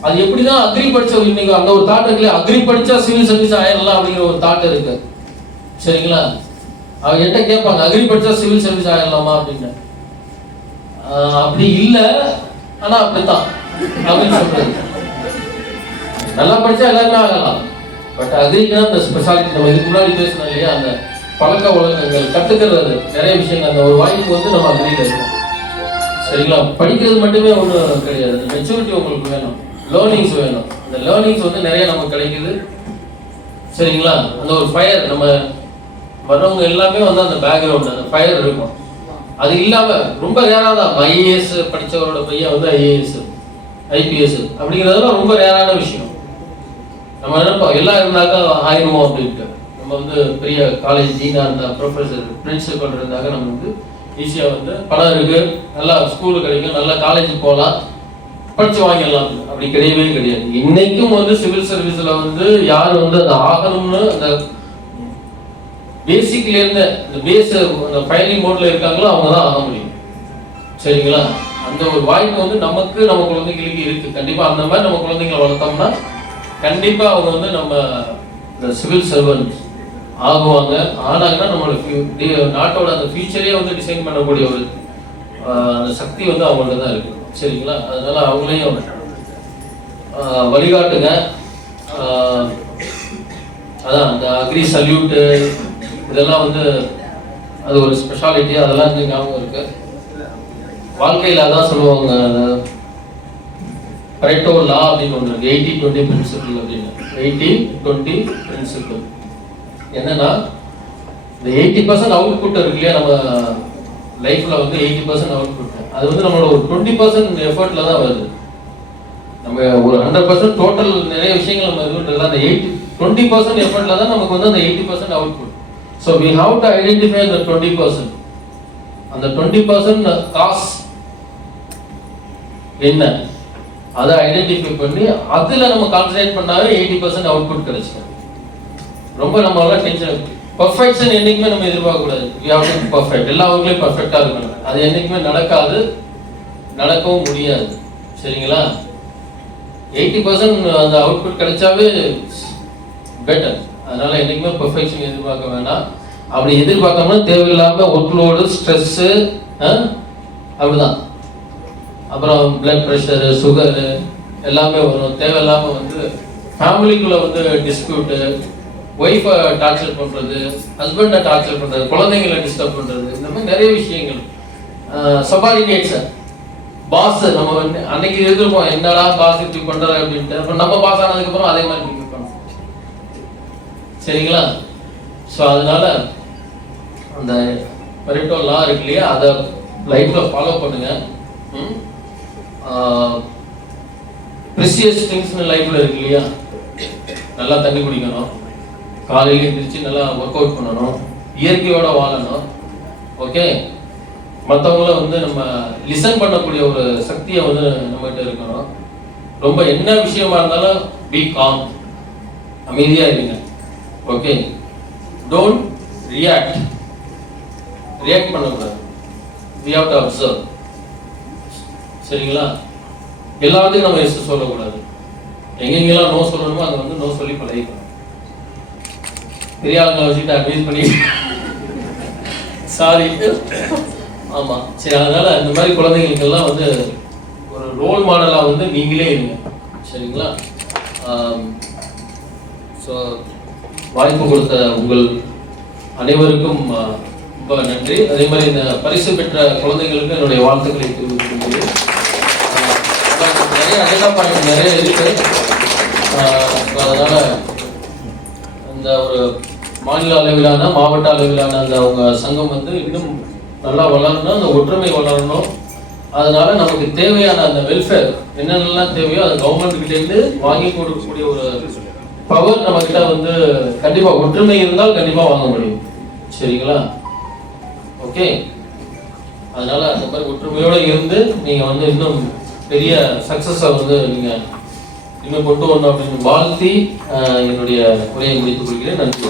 அது எப்படிதான் அக்ரி படிச்ச இன்னைக்கு அந்த ஒரு தாட் இருக்குல்ல, அக்ரி படிச்சா சிவில் சர்வீஸ் ஆயிடலாம் அப்படிங்கிற ஒரு தாட் இருக்கு. சரிங்களா? அவங்க என்கிட்ட கேட்பாங்க, அக்ரி படிச்சா சிவில் சர்வீஸ் ஆயிடலாமா அப்படின்னு. அப்படி இல்லை, ஆனா அப்படித்தான் அப்படின்னு சொல்றது. நல்லா படிச்சா எல்லாருமே ஆகலாம். பட் அக்ரிக்கு அந்த ஸ்பெஷாலிட்டி நம்ம இதுக்கு முன்னாடி பேசணும் இல்லையா, அந்த பழக்க வழக்கங்கள் கற்றுக்கிறது நிறைய விஷயங்கள். அந்த ஒரு வாய்ப்பு வந்து நம்ம அக்ரியில் இருக்கும். சரிங்களா? படிக்கிறது மட்டுமே ஒன்றும் கிடையாது, மெச்சூரிட்டி உங்களுக்கு வேணும், லேர்னிங்ஸ் வேணும். அந்த லேர்னிங்ஸ் வந்து நிறைய நமக்கு கிடைக்குது. சரிங்களா? அந்த ஒரு ஃபயர், நம்ம வர்றவங்க எல்லாமே வந்து அந்த பேக்ரவுண்ட், அந்த ஃபயர் இருக்கும். அது இல்லாமல் ரொம்ப ரேராக தான் ஐஏஎஸ் படித்தவரோட பையன் வந்து ஐஏஎஸ் ஐபிஎஸ் அப்படிங்கிறதுலாம் ரொம்ப ரேரான விஷயம். நம்ம நினைப்போம் எல்லாம் இருந்தாக்கா ஆயிடுவோம் அப்படின்ட்டு. நம்ம வந்து பெரிய காலேஜ் டீனாக இருந்தால், ப்ரொஃபஸர் பிரின்சிபல் இருந்தாக்க நம்ம வந்து ஈஸியாக வந்து பணம் இருக்குது, நல்லா ஸ்கூலு கிடைக்கும், நல்லா காலேஜுக்கு போகலாம், படித்து வாங்கிடலாம். அப்படி கிடையவே கிடையாது. இன்னைக்கும் வந்து சிவில் சர்வீஸில் வந்து யார் வந்து அது ஆகணும்னு அந்த பேசிக்லேருந்து அந்த பேஸ் அந்த ஃபைனல் மோட்ல இருக்காங்களோ அவங்க தான் ஆக முடியும். சரிங்களா? அந்த ஒரு வாய்ப்பு வந்து நமக்கு நம்ம குழந்தைங்களுக்கு இருக்கு. கண்டிப்பாக அந்த மாதிரி நம்ம குழந்தைங்களை வளர்த்தோம்னா கண்டிப்பாக அவங்க வந்து நம்ம இந்த சிவில் சர்வன்ட் ஆகுவாங்க. ஆனாங்கன்னா நம்மளோட நாட்டோட அந்த ஃபியூச்சரே வந்து டிசைன் பண்ணக்கூடிய ஒரு அந்த சக்தி வந்து அவங்கள்ட்ட தான் இருக்கு. சரிங்களா? அதனால அவங்களையும் வழிகாட்டுங்க. அதான் அந்த அக்ரி சல்யூட்டு இதெல்லாம் வந்து அது ஒரு ஸ்பெஷாலிட்டி, அதெல்லாம் வந்து ஞாபகம் இருக்கு. வாழ்க்கையில் அதான் சொல்லுவாங்க, அந்த பரெட்டோ லா அப்படின்னு ஒன்று இருக்கு, 80-20 பிரின்சிபிள் அப்படின்னு. 80-20 பிரின்சிபிள் என்னன்னா, இந்த 80% அவுட்புட் இருக்கு இல்லையா, நம்ம லைஃப்ல வந்து 80% அவுட்புட், அது வந்து நம்மளோட ஒரு 20% எஃபர்ட்ல தான் வருது. நம்ம ஒரு 100% டோட்டல் நிறைய விஷயங்கள் நம்ம இதுன்றதுல அந்த 20% எஃபர்ட்ல தான் நமக்கு வந்து அந்த 80% output. So we have to identify அந்த 20%. அந்த 20% காசு என்ன அதை ஐடென்டிஃபை பண்ணி அதில் நம்ம கான்சன்ட்ரேட் பண்ணாவே 80% அவுட்புட் கிடைச்சிடும். ரொம்ப நம்மளால டென்ஷன், பர்ஃபெக்ஷன் என்னைக்குமே நம்ம எதிர்பார்க்க கூடாது. We have to be perfect, எல்லா ஒர்க்லையும் பர்ஃபெக்டாக இருக்கணும். அது என்னைக்குமே நடக்காது, நடக்கவும் முடியாது. சரிங்களா? 80% அந்த அவுட்புட் கிடைச்சாவே பெட்டர். அதனால என்னைக்குமே பர்ஃபெக்ஷன் எதிர்பார்க்க வேண்டாம். அப்படி எதிர்பார்க்கணும்னா தேவையில்லாம ஒர்க்லோடு, ஸ்ட்ரெஸ்ஸு, அப்படிதான். அப்புறம் பிளட் ப்ரெஷரு, சுகரு எல்லாமே வரும். தேவையில்லாம வந்து ஃபேமிலிக்குள்ள வந்து டிஸ்பியூட்டு, ஒய்ஃபை டார்ச்சர் பண்ணுறது, ஹஸ்பண்டை டார்ச்சர் பண்ணுறது, குழந்தைங்களை டிஸ்டர்ப் பண்ணுறது, இந்த மாதிரி நிறைய விஷயங்கள். சபார்டினேட்ஸை, பாஸ் நம்ம வந்து அன்னைக்கு எதிர்ப்போம், என்னடா பாஸ் இப்படி பண்ணுற அப்படின்ட்டு. அப்புறம் நம்ம பாஸ் ஆனதுக்கப்புறம் அதே மாதிரி பிக்கப் பண்ணோம். சரிங்களா? ஸோ அதனால அந்த பரெட்டோ லா இருக்கு இல்லையா, அதை லைஃப்பில் ஃபாலோ பண்ணுங்க. ப்ரெஷியஸ் திங்ஸ்னு லைஃப்பில் இருக்கு இல்லையா, நல்லா தண்ணி குடிக்கணும், காலையில் எழுந்திரிச்சு நல்லா ஒர்க் அவுட் பண்ணணும், இயற்கையோட வாழணும். ஓகே, மற்றவங்கள வந்து நம்ம லிசன் பண்ணக்கூடிய ஒரு சக்தியை வந்து நம்மகிட்ட இருக்கணும். ரொம்ப என்ன விஷயமா இருந்தாலும் பி காம், அமைதியாக இருங்க. ஓகே, டோன்ட் ரியாக்ட் பண்ணக்கூடாது. we have to observe. சரிங்களா? எல்லாத்தையும் நம்ம எஸ் சொல்லக்கூடாது. எங்கெங்கெல்லாம் நோ சொல்லணுமோ அதை வந்து நோ சொல்லி பழகிக்கணும். பெரிய ஆளுங்களை வச்சுட்டு அட்வைஸ் பண்ணி சாரி. ஆமாம், சரி. அதனால இந்த மாதிரி குழந்தைங்களுக்கெல்லாம் வந்து ஒரு ரோல் மாடலாக வந்து நீங்களே இருங்க. சரிங்களா? ஸோ வாய்ப்பு கொடுத்த உங்கள் அனைவருக்கும் ரொம்ப நன்றி. அதே மாதிரி இந்த பரிசு பெற்ற குழந்தைகளுக்கு என்னுடைய வாழ்த்துக்களை தெரிவித்துக் நிறைய அஜெண்டா பாயிண்ட் நிறைய இருக்கு. அதனால இந்த ஒரு மாநில அளவிலான, மாவட்ட அளவிலான அந்த அவங்க சங்கம் வந்து இன்னும் நல்லா வளரணும், அந்த ஒற்றுமை வளரணும். அதனால நமக்கு தேவையான அந்த வெல்ஃபேர் என்னென்னலாம் தேவையோ அது கவர்மெண்ட் கிட்டேருந்து வாங்கி கொடுக்கக்கூடிய ஒரு பவர் நம்ம கிட்ட வந்து கண்டிப்பா ஒற்றுமை இருந்தால் கண்டிப்பா வாங்க முடியும். சரிங்களா? ஓகே, அதனால அந்த மாதிரி ஒற்றுமையோட இருந்து நீங்க வந்து இன்னும் பெரிய சக்சஸை வந்து நீங்க இன்னும் கொண்டு வரணும் அப்படின்னு வாழ்த்தி என்னுடைய உரையை முடித்துக் கொள்கிறேன். நன்றி.